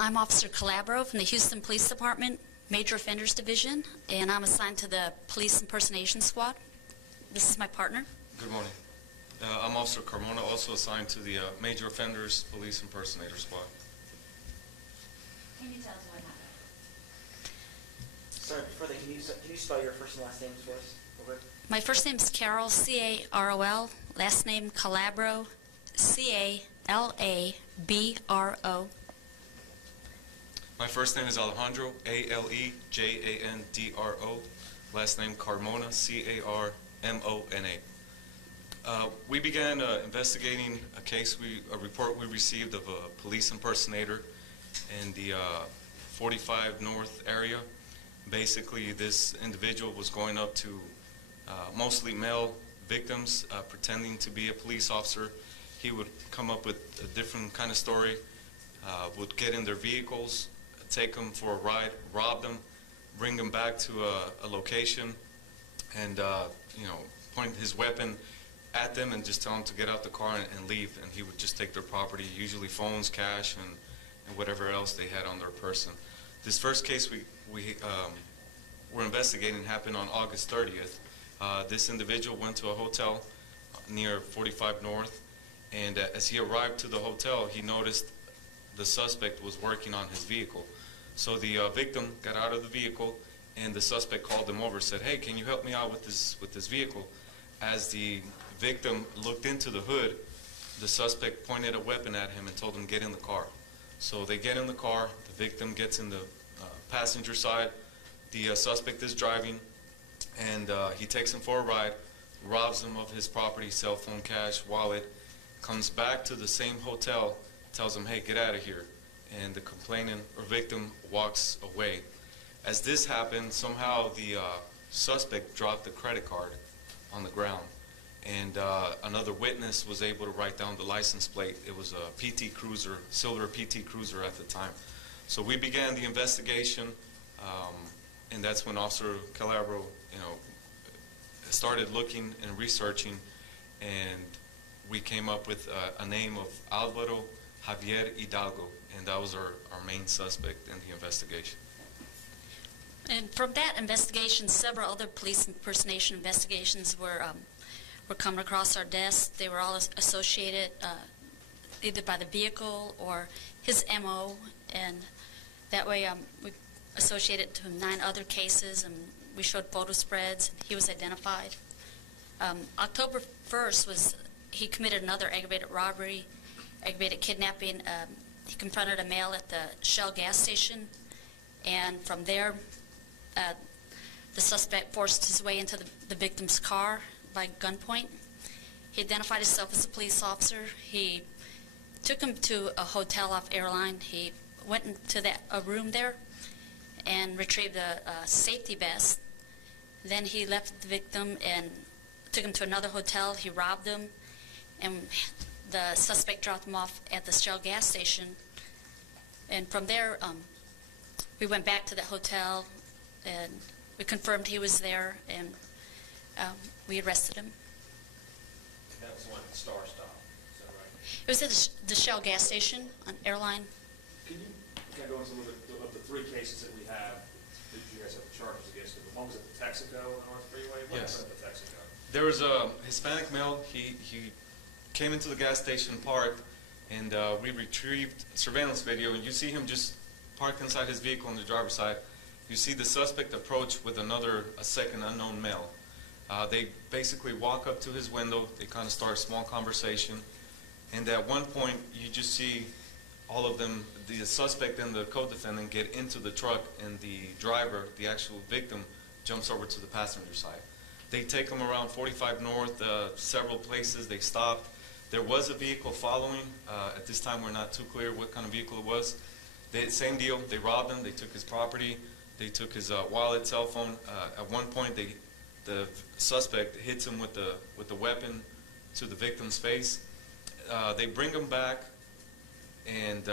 I'm Officer Calabro from the Houston Police Department, Major Offenders Division, and I'm assigned to the Police Impersonation Squad. This is my partner. Good morning. I'm Officer Carmona, also assigned to the Major Offenders Police Impersonator Squad. Can you tell us what happened? Sorry, before that, can you spell your first and last names for us? Over. My first name is Carol, C-A-R-O-L. Last name Calabro, C-A-L-A-B-R-O. My first name is Alejandro, A-L-E-J-A-N-D-R-O. Last name Carmona, C-A-R-M-O-N-A. We began investigating a report we received of a police impersonator in the 45 North area. Basically, this individual was going up to mostly male victims, pretending to be a police officer. He would come up with a different kind of story, would get in their vehicles, take them for a ride, rob them, bring them back to a location, and point his weapon at them and just tell them to get out the car and leave. And he would just take their property, usually phones, cash, and whatever else they had on their person. This first case we were investigating happened on August 30th. This individual went to a hotel near 45 North, and as he arrived to the hotel, he noticed the suspect was working on his vehicle. So the victim got out of the vehicle, and the suspect called him over, said, "Hey, can you help me out with this vehicle?" As the victim looked into the hood, the suspect pointed a weapon at him and told him, "Get in the car." So they get in the car, the victim gets in the passenger side, the suspect is driving, and he takes him for a ride, robs him of his property, cell phone, cash, wallet, comes back to the same hotel, tells him, "Hey, get out of here." And the complainant or victim walks away. As this happened, somehow the suspect dropped the credit card on the ground, and another witness was able to write down the license plate. It was a PT Cruiser, silver PT Cruiser at the time. So we began the investigation, and that's when Officer Calabro, started looking and researching, and we came up with a name of Alvaro Javier Hidalgo, and that was our main suspect in the investigation. And from that investigation, several other police impersonation investigations were coming across our desk. They were all associated either by the vehicle or his MO, and that way we associated to 9 other cases, and we showed photo spreads. He was identified. October 1st he committed another aggravated robbery, aggravated kidnapping. He confronted a male at the Shell gas station, and from there the suspect forced his way into the victim's car by gunpoint. He identified himself as a police officer. He took him to a hotel off airline. He went into a room there and retrieved a safety vest. Then he left the victim and took him to another hotel. He robbed him, and the suspect dropped him off at the Shell gas station. And from there, we went back to the hotel, and we confirmed he was there, and we arrested him. That was one Star Stop, is that right? It was at the Shell gas station on airline. Can you kind of go into a little bit of the 3 cases that we have that you guys have charges against them? One was at the Texaco North Freeway. What Yes. happened at the Texaco? There was a Hispanic male. He came into the gas station, parked, and we retrieved surveillance video, and you see him just parked inside his vehicle on the driver's side. You see the suspect approach with a second unknown male. They basically walk up to his window. They kind of start a small conversation, and at one point you just see all of them, the suspect and the co-defendant, get into the truck, and the driver, the actual victim, jumps over to the passenger side. They take him around 45 North, several places. They stopped. There was a vehicle following. At this time, we're not too clear what kind of vehicle it was. Same deal. They robbed him. They took his property. They took his wallet, cell phone. At one point, the suspect hits him with the weapon to the victim's face. They bring him back, and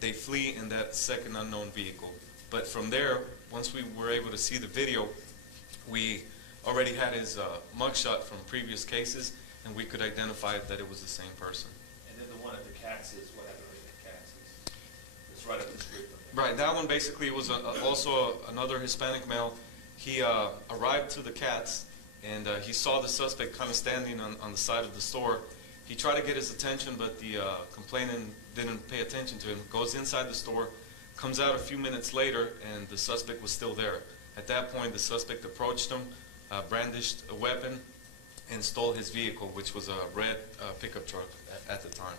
they flee in that second unknown vehicle. But from there, once we were able to see the video, we already had his mugshot from previous cases, and we could identify that it was the same person. And then the one at the Katz's, what happened at the Katz's? This right up the street from you. Right, that one basically was also another Hispanic male. He arrived to the Cats, and he saw the suspect kind of standing on the side of the store. He tried to get his attention, but the complainant didn't pay attention to him. Goes inside the store, comes out a few minutes later, and the suspect was still there. At that point, the suspect approached him, brandished a weapon, and stole his vehicle, which was a red pickup truck at the time.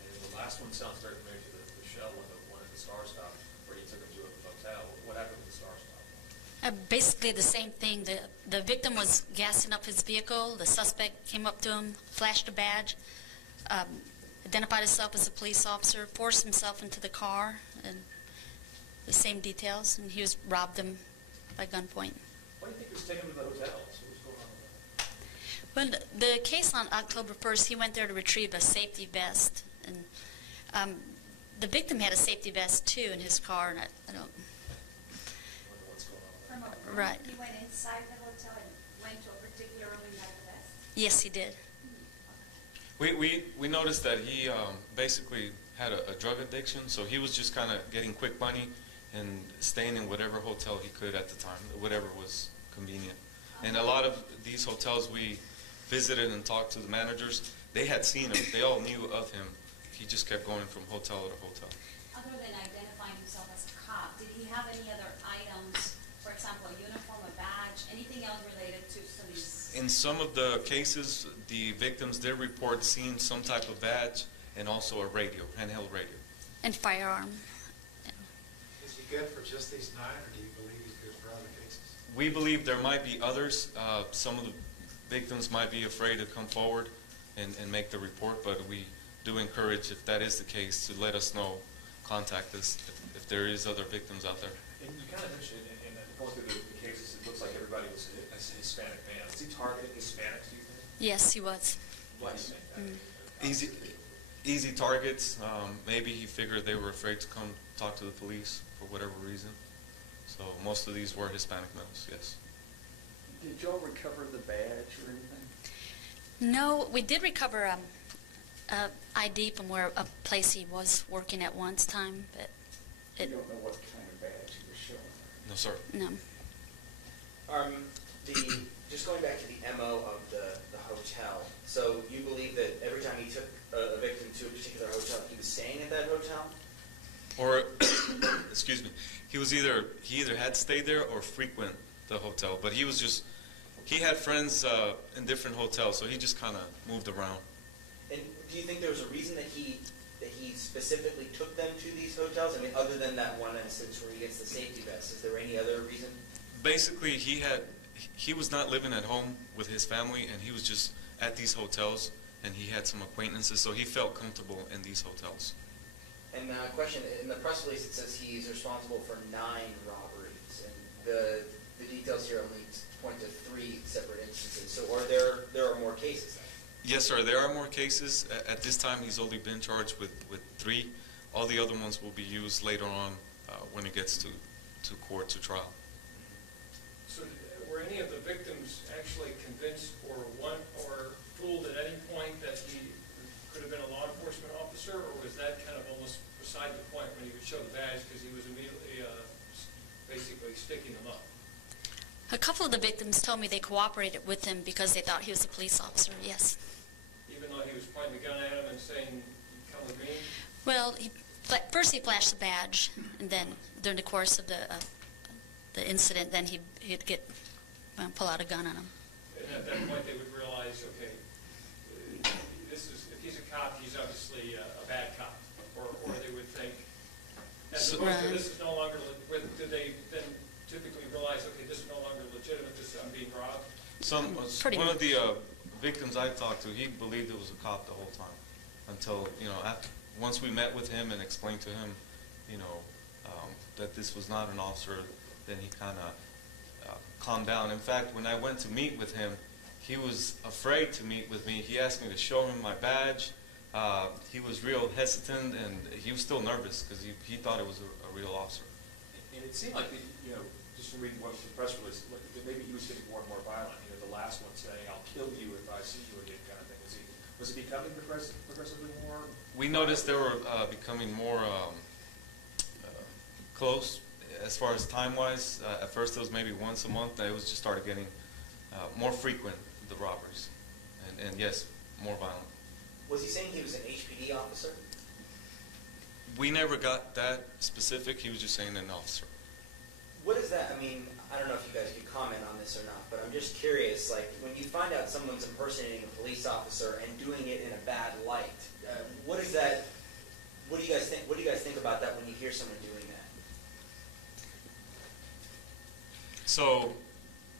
And then the last one sounds very familiar to the Shell one at the Star Stop, where he took him to a hotel. What happened with the Star Stop? Basically the same thing. The victim was gassing up his vehicle. The suspect came up to him, flashed a badge, identified himself as a police officer, forced himself into the car, and the same details, and he robbed him by gunpoint. Why do you think he was taken to the hotel? What was going on with that? When the case on October 1st, he went there to retrieve a safety vest, and the victim had a safety vest too in his car, and I don't. I wonder what's going on with From that. a room, Right. he went inside the hotel and went to a particular room and got the vest? Yes, he did. We noticed that he basically had a drug addiction, so he was just kind of getting quick money and staying in whatever hotel he could at the time, whatever was convenient. And a lot of these hotels we visited and talked to the managers, they had seen him. They all knew of him. He just kept going from hotel to hotel. Other than identifying himself as a cop, did he have any other items, for example, a uniform, a badge, anything else related to some of these? In some of the cases, the victims did report seeing some type of badge and also a radio, handheld radio. And firearm. Is he good for just these 9, or do you believe he's good for other cases? We believe there might be others. Some of the victims might be afraid to come forward and make the report, but we do encourage, if that is the case, to let us know, contact us if there is other victims out there. And you kind of mentioned in going through the cases, it looks like everybody was a Hispanic man. Was he targeting Hispanics, do you think? Yes, he was. Why do you think that? Easy targets. Maybe he figured they were afraid to come talk to the police for whatever reason. So most of these were Hispanic males, yes. Did y'all recover the badge or anything? No, we did recover a ID from where a place he was working at once time, but You don't know what kind of badge he was showing. No, sir. no. Just going back to the MO of the hotel, so you believe that every time he took a victim to a particular hotel, he was staying at that hotel? Or, excuse me, he either had stayed there or frequent the hotel, but he had friends in different hotels, so he just kind of moved around. And do you think there was a reason that he specifically took them to these hotels? I mean, other than that one instance where he gets the safety vest, is there any other reason? Basically, he was not living at home with his family, and he was just at these hotels, and he had some acquaintances, so he felt comfortable in these hotels. And question, in the press release it says he's responsible for 9 robberies, and the details here only point to 3 separate instances. So there are more cases then? Yes, sir, there are more cases. At this time, he's only been charged with 3. All the other ones will be used later on when it gets to court, to trial. So were any of the victims actually convinced or fooled at any point that he could have been a law enforcement officer, or was that kind of almost beside the point when he would show the badge because he was immediately basically sticking them up? A couple of the victims told me they cooperated with him because they thought he was a police officer, yes. Even though he was pointing the gun at him and saying, "Come with me"? Well, first he flashed the badge, and then during the course of the incident, then he'd pull out a gun on him. And at that point they would realize, okay, if he's a cop, he's obviously a bad cop, or they would think, as opposed to this is no longer, did they then typically realize, okay, this is no longer legitimate, I'm being robbed? One of the victims I talked to, he believed it was a cop the whole time, until, once we met with him and explained to him, that this was not an officer, then he kind of calmed down. In fact, when I went to meet with him, he was afraid to meet with me. He asked me to show him my badge. He was real hesitant, and he was still nervous because he thought it was a real officer. And it seemed like, just from reading what was the press release, that maybe he was getting more and more violent. The last one saying, "I'll kill you if I see you again," kind of thing. Was it becoming progressively more? We noticed they were becoming more close as far as time-wise. At first it was maybe once a month. It was just started getting more frequent, the robberies. And yes, more violent. Was he saying he was an HPD officer? We never got that specific. He was just saying an officer. What is that? I mean, I don't know if you guys could comment on this or not, but I'm just curious, like, when you find out someone's impersonating a police officer and doing it in a bad light, what is that, what do you guys think, what do you guys think about that when you hear someone doing that? So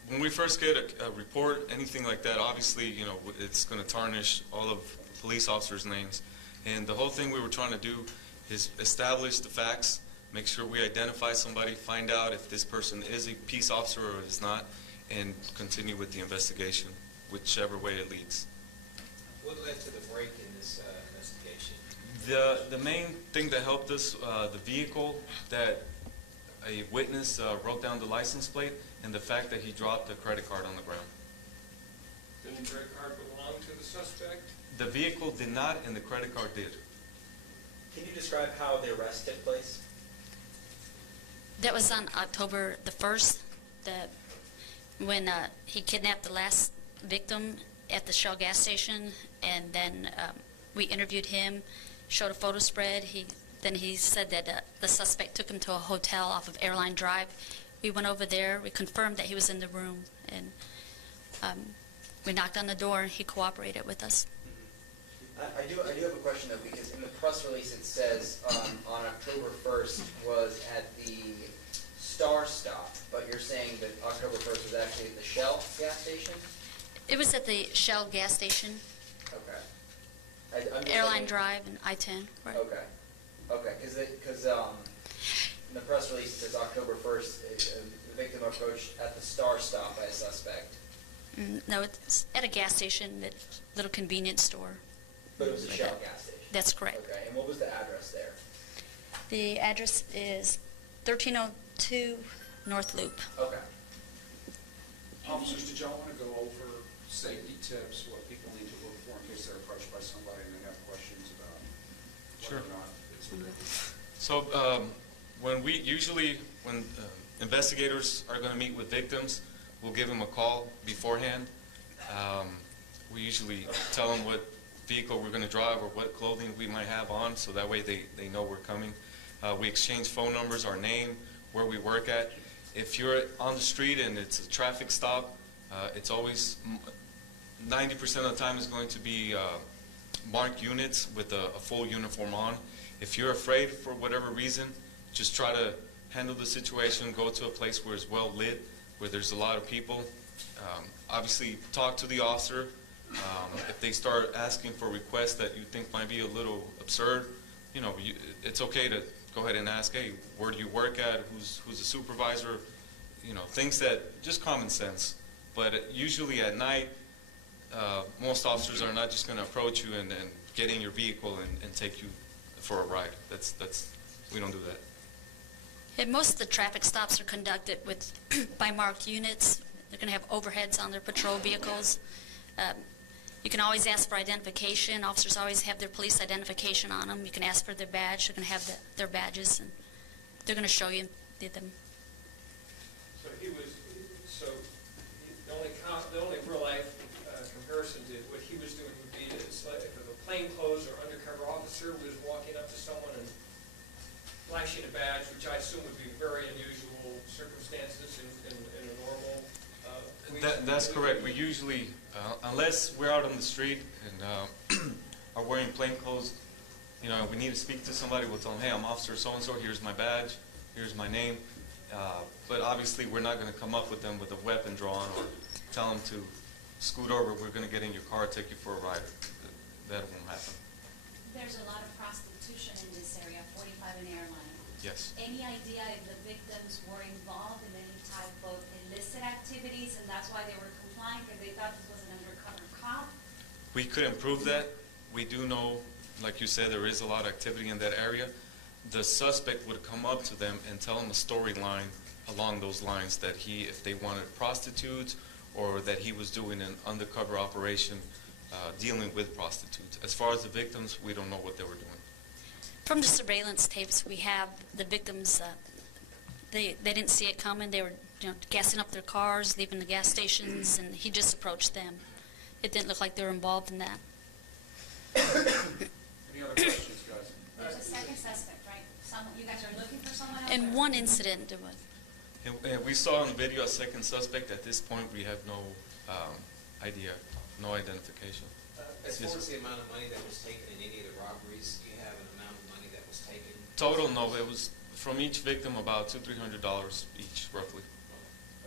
when we first get a report, anything like that, obviously, you know, it's going to tarnish all of police officers' names. And the whole thing we were trying to do is establish the facts, make sure we identify somebody, find out if this person is a peace officer or is not, and continue with the investigation, whichever way it leads. What led to the break in this investigation? The main thing that helped us, the vehicle that a witness wrote down the license plate, and the fact that he dropped a credit card on the ground. Did the credit card belong to the suspect? The vehicle did not, and the credit card did. Can you describe how the arrest took place? That was on October the 1st, when he kidnapped the last victim at the Shell gas station, and then we interviewed him, showed a photo spread. Then he said that the suspect took him to a hotel off of Airline Drive. We went over there, we confirmed that he was in the room, and we knocked on the door, and he cooperated with us. I do have a question, though, because in the press release it says on October 1st was at the Star Stop, but you're saying that October 1st was actually at the Shell gas station? It was at the Shell gas station, Okay. I'm just Airline saying- Drive and I-10. Right. Okay. Okay, because in the press release it says October 1st, the victim approached at the Star Stop by a suspect. No, it's at a gas station, that little convenience store. But it was a Like Shell that. gas station. That's correct. Okay, and what was the address there? The address is 1302 North Loop. Okay. Officers, did y'all want to go over safety tips, what people need to look for in case they're approached by somebody and they have questions about Sure. whether or not it's legal? So when investigators are going to meet with victims, we'll give them a call beforehand. We usually tell them what vehicle we're going to drive or what clothing we might have on, so that way they know we're coming. We exchange phone numbers, our name, where we work at. If you're on the street and it's a traffic stop, it's always 90% of the time is going to be marked units with a full uniform on. If you're afraid for whatever reason, just try to handle the situation, go to a place where it's well lit, where there's a lot of people. Obviously, talk to the officer. If they start asking for requests that you think might be a little absurd, you know, it's okay to go ahead and ask, hey, where do you work at? Who's the supervisor? You know, things that, just common sense. But usually at night, most officers are not just going to approach you and get in your vehicle and take you for a ride. We don't do that. And most of the traffic stops are conducted with by marked units. They're going to have overheads on their patrol vehicles. You can always ask for identification. Officers always have their police identification on them. You can ask for their badge. They're going to have their badges, and they're going to show you them. So the only real life comparison to what he was doing would be is like if a plainclothes or undercover officer was walking up to someone and flashing a badge, which I assume would be very unusual circumstances in a normal police. That's correct. We usually, unless we're out on the street and are wearing plain clothes, you know, we need to speak to somebody, we'll tell them, hey, I'm Officer so-and-so, here's my badge, here's my name. But obviously, we're not going to come up with them with a weapon drawn or tell them to scoot over, we're going to get in your car, take you for a ride. That won't happen. There's a lot of prostitution in this area, 45 and Airline. Yes. Any idea if the victims were involved in any type of illicit activities, and that's why they were complying, because they thought this was an undercover cop? We could improve that. We do know, like you said, there is a lot of activity in that area. The suspect would come up to them and tell them a storyline along those lines, that if they wanted prostitutes or that he was doing an undercover operation dealing with prostitutes. As far as the victims, we don't know what they were doing. From the surveillance tapes we have, the victims, they didn't see it coming. They were gassing up their cars, leaving the gas stations, and he just approached them. It didn't look like they were involved in that. Any other questions, guys? There's a second suspect, right? You guys are looking for someone else? In one incident, there was. And we saw on the video a second suspect. At this point, we have no idea, no identification. As far as the amount of money that was taken in any of the robberies, do you have an amount of money that was taken? Total, no. It was from each victim about $200-300 each, roughly.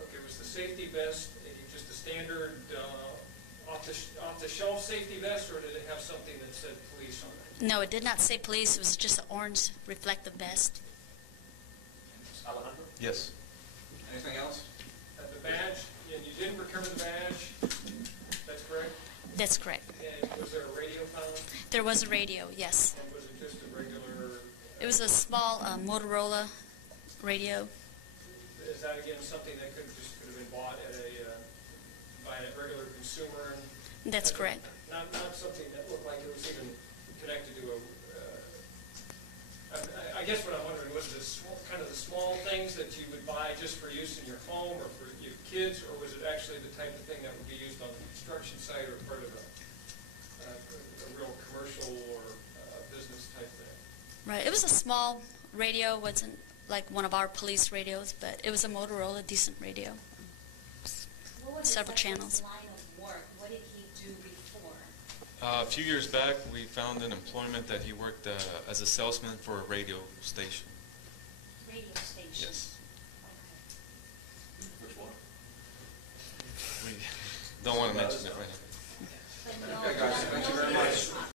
Okay, was the safety vest just a standard off-the-shelf safety vest, or did it have something that said police on it? No, it did not say police. It was just an orange reflective vest. Alejandro? Yes. Anything else? The badge, and you didn't recover the badge, that's correct? That's correct. And was there a radio found? There was a radio, yes. Or was it just a regular? It was a small Motorola radio. Is that again something that could have been bought at by a regular consumer? That's correct. Not something that looked like it was even connected to a. I guess what I'm wondering was this kind of the small things that you would buy just for use in your home or for your kids, or was it actually the type of thing that would be used on the construction site or part of a real commercial or business type thing? Right. It was a small radio. Wasn't like one of our police radios, but it was a Motorola, decent radio. What was Several his channels. line of work? What did he do before? A few years back, we found an employment that he worked as a salesman for a radio station. Radio station? Yes. Which one? We don't want to mention it right now. But no, Okay, guys, thank you very much.